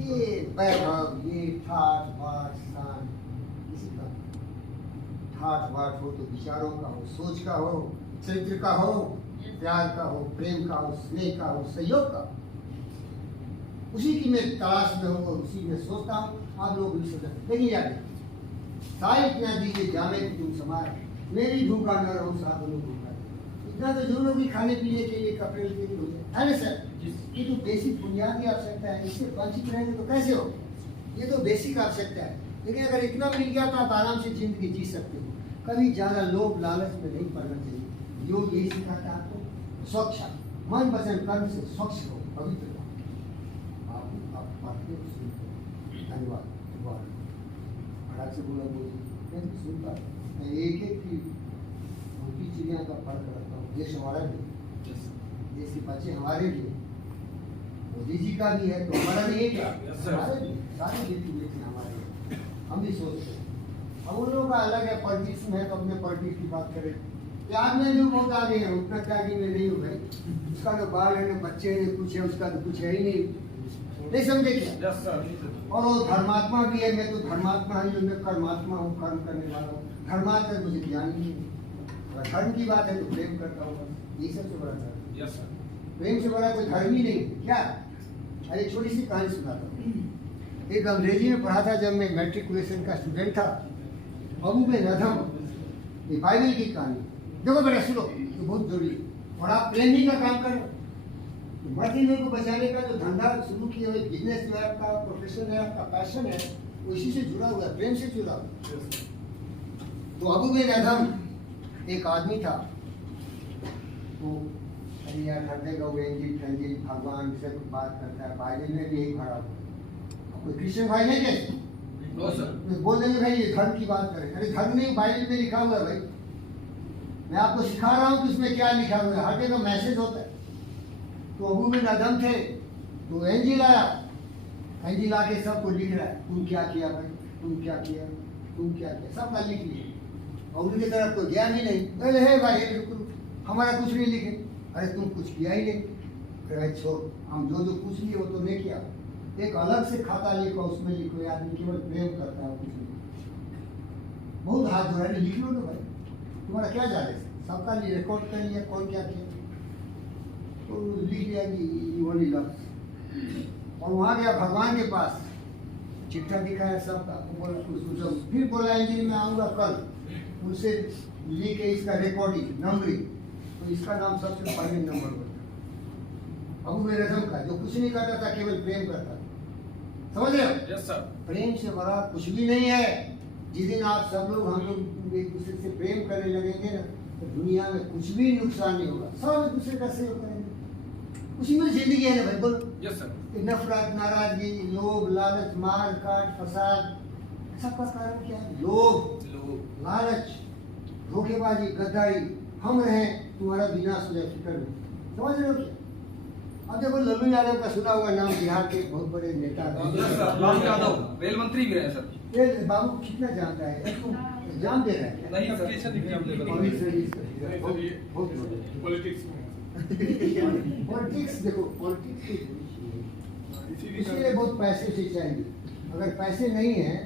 ये वैभव, ये ठाठ बाट शान, किसी का ठाठ बाट हो तो विचारों का हो, सोच का हो, चरित्र का हो, प्यार का हो, प्रेम का हो, स्नेह का हो, सहयोग का, उसी की मैं तलाश में हूँ और उसी में सोचता हूँ। आप लोग भी सोचते, लेकिन यार साहित्य इतना दीजिए जामे कि तुम समार, मेरी भूखा न रहो साधनों भूखा, इतना तो जो लोग खाने पीने के लिए, कपड़े के लिए है ना सर, ये तो बेसिक बुनियादी आवश्यकता है, इससे वंचित रहेंगे तो कैसे हो? ये तो बेसिक आवश्यकता है। लेकिन अगर इतना मिल गया तो आप आराम से जिंदगी जी सकते हो। कभी ज़्यादा लोभ लालच में नहीं पड़ना चाहिए। योग यही सिखाता है आपको, स्वच्छ मन वचन कर्म से स्वच्छ हो, पवित्र हो। धन्यवाद। फटाक से बोला बोलिए, सुनता मैं एक एक की उनकी चिड़िया का फर्क रखता हूँ। देश हमारा भी, देश के बच्चे हमारे भी, मोदी जी का भी है तो हमारा नहीं है क्या? हमारे भी, सारे बेटी बेटी हमारे, हम भी सोचते हैं। अब उन लोगों का अलग है, पॉलिटिक्स में है तो अपने पॉलिटिक्स की बात करें। त्याग में जो बहुत आगे है उतना त्यागी में नहीं हो गए। उसका तो बाल है ना, बच्चे हैं, कुछ है, उसका तो कुछ है ही नहीं समझे क्या? और वो धर्मात्मा भी है, मैं तो धर्मात्मा हूँ, मैं कर्मात्मा हूँ, कर्म करने वाला हूँ। धर्मात्मा मुझे ज्ञान नहीं है। धर्म की बात है तो प्रेम करता हूँ, यही सबसे बड़ा धर्म। प्रेम से बड़ा कोई धर्म ही नहीं क्या? अरे छोटी सी कहानी सुनाता हूँ। एक अंग्रेजी में पढ़ा था जब मैं मैट्रिकुलेशन का स्टूडेंट था। अबू बे नदम, ये बाइबल की कहानी। देखो बेटा सुनो, तो बहुत जरूरी है। और आप प्रेम ही का काम करो। मर्द को बचाने का जो धंधा शुरू किया हुआ, बिजनेस जो है आपका, प्रोफेशन है आपका, पैशन है, वो इसी से जुड़ा हुआ है, प्रेम से जुड़ा हुआ। तो अबू बे नदम एक आदमी था, तो अरे यार हर जगह वो एंजिल फैंजिल भगवान से बात करता है, बाइबल में भी यही भरा हुआ। कोई क्रिश्चियन भाई नहीं कैसे बोल देंगे भाई ये धर्म की बात करें? अरे धर्म नहीं, बाइबल में लिखा हुआ है भाई। मैं आपको सिखा रहा हूँ कि उसमें क्या लिखा हुआ है, हर जगह मैसेज होता है। तो अबू बे नदम थे, तो एंजिल आया, एंजिल आके सबको लिख रहा है, तुम क्या किया भाई, तुम क्या किया, तुम क्या किया, सबका लिख लिया। और उनकी तरफ तो गया भी नहीं। अरे हे भाई बिल्कुल हमारा कुछ नहीं लिखे। अरे तुम कुछ किया ही नहीं। अरे छोड़, हम जो जो कुछ लिए वो तो नहीं किया। एक अलग से खाता लिखो, उसमें लिखो ये आदमी केवल प्रेम करता है, कुछ नहीं। बहुत हाथ जोड़ा, लिख लो ना भाई, तुम्हारा क्या जा रहा है? सबका लिए रिकॉर्ड कर लिया कौन क्या किया, तो लिख लिया कि ओनली लव। और वहाँ गया भगवान के पास, चिट्ठा दिखाया सबका, बोला फिर बोला इंजिन में आऊँगा कल, उनसे लिखे इसका रिकॉर्डिंग नंबरिंग, तो इसका नाम सबसे पहले नंबर पर। अबू बे नदम का, जो कुछ नहीं करता था, केवल प्रेम करता था। समझ रहे हो? Yes sir. प्रेम से बड़ा कुछ भी नहीं है। जिस दिन आप सब लोग हम लोग एक दूसरे से प्रेम करने लगेंगे ना, तो दुनिया में कुछ भी नुकसान नहीं होगा। सब एक दूसरे का सहयोग करेंगे, उसी में जिंदगी है ना भाई। बोलो यस सर। नफरत, नाराजगी, लोभ, लालच, मार काट, फसाद, सबका कारण क्या है? लोभ, लालच, धोखेबाजी, गद्दारी। हम रहें तुम्हारा विनाश हो जाए, फिक्र नहीं। समझ रहे हो क्या? अब देखो लल्लू यादव का सुना हुआ नाम, बिहार के बहुत बड़े नेता लालू यादव रेल मंत्री भी रहे सर। ये बाबू कितना जानता है? एग्जाम दे रहा है नहीं सर, पॉलिटिक्स देखो, पॉलिटिक्स इसलिए बहुत पैसे से चाहिए। अगर पैसे नहीं है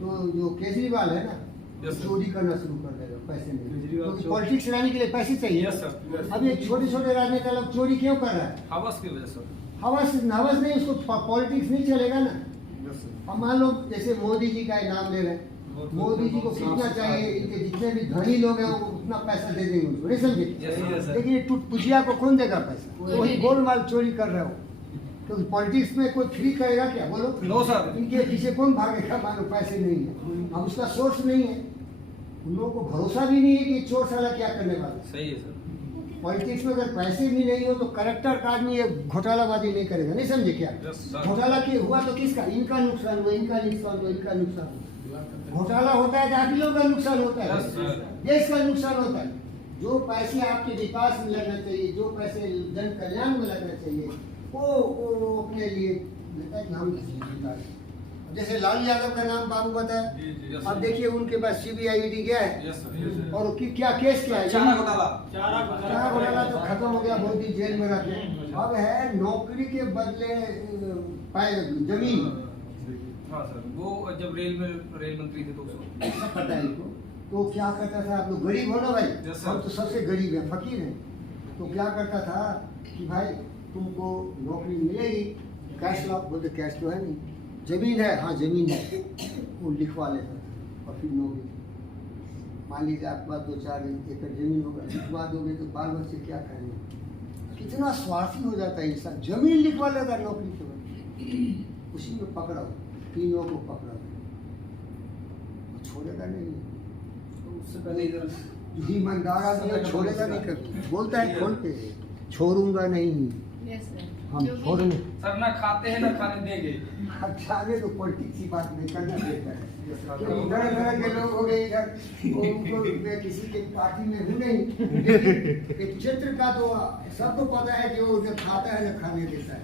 तो जो केजरीवाल है ना, चोरी करना शुरू कर देगा, पैसे नहीं। तो पॉलिटिक्स चलाने के लिए पैसे चाहिए। अब ये छोटे छोटे राजनेता लोग चोरी क्यों कर रहा है? हवस की वजह से। हवस नहीं, उसको पॉलिटिक्स नहीं चलेगा ना। अब मान लो जैसे मोदी जी का नाम ले रहे हैं, मोदी जी को कितना चाहिए, इनके जितने भी धनी लोग हैं वो उतना पैसा दे देंगे उनको, नहीं समझे? लेकिन ये टुटपुजिया को कौन देगा पैसा? वही गोलमाल चोरी कर रहे हो। तो पॉलिटिक्स में कोई फ्री करेगा क्या? बोलो नो सर। इनके पीछे कौन भागेगा? मानो पैसे नहीं है, अब उसका सोर्स नहीं है, उन लोगों को भरोसा भी नहीं है कि चोर साला क्या करने वाला। सही है सर। पॉलिटिक्स में अगर पैसे भी नहीं हो तो करेक्टर का आदमी ये घोटालाबाजी नहीं करेगा, नहीं समझे क्या? घोटाला के हुआ तो किसका? इनका नुकसान हुआ, इनका नुकसान हुआ, इनका नुकसान हुआ। घोटाला होता है तो आप ही लोगों का नुकसान होता है, देश का नुकसान होता है। जो पैसे आपके विकास में लगना चाहिए, जो पैसे जन कल्याण में लगना चाहिए, वो अपने लिए लेता है कि हम जैसे लाल यादव का नाम बाबू बताया, अब देखिए उनके पास CBI गया है और क्या केस क्या है, चारा घोटाला। चारा घोटाला तो खत्म हो गया, बहुत दिन जेल में रखे। अब है नौकरी के बदले जमीन। हाँ सर, वो जब रेल मंत्री थे तो उसको सब पता है इनको। तो क्या करता था, आप लोग गरीब हो ना भाई, Yes, sir. हम तो सबसे गरीब हैं, फकीर हैं। तो क्या करता था कि भाई तुमको नौकरी मिलेगी, कैश लो, बोलते कैश तो है नहीं, जमीन है, हाँ जमीन है, वो लिखवा लेता था और फिर नौकरी। मान लीजिए आपके पास 2-4 एकड़ जमीन होगा, लिखवा दोगे तो बाल बच्चे क्या करेंगे। कितना स्वार्थी हो जाता है इंसान, जमीन लिखवा लेता है नौकरी के बाद। उसी में पकड़ा, तीनों को पकड़ा, छोड़ेगा नहीं। उससे पहले इधर ईमानदार आदमी छोड़ेगा नहीं, कभी बोलता है खोल के, छोड़ूंगा नहीं, हम छोड़ने सर ना खाते हैं ना खाने देंगे। अच्छा आगे तो पॉलिटिक्स की बात नहीं करना देता है। इधर के लोग हो गए इधर, उनको मैं किसी के पार्टी में हूँ नहीं, लेकिन एक चित्र का तो सबको पता है कि वो जब खाता है जब खाने देता है।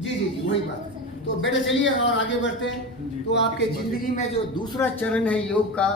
जी वही बात। तो बेटा चलिए और आगे बढ़ते हैं। तो आपके जिंदगी में जो दूसरा चरण है योग का,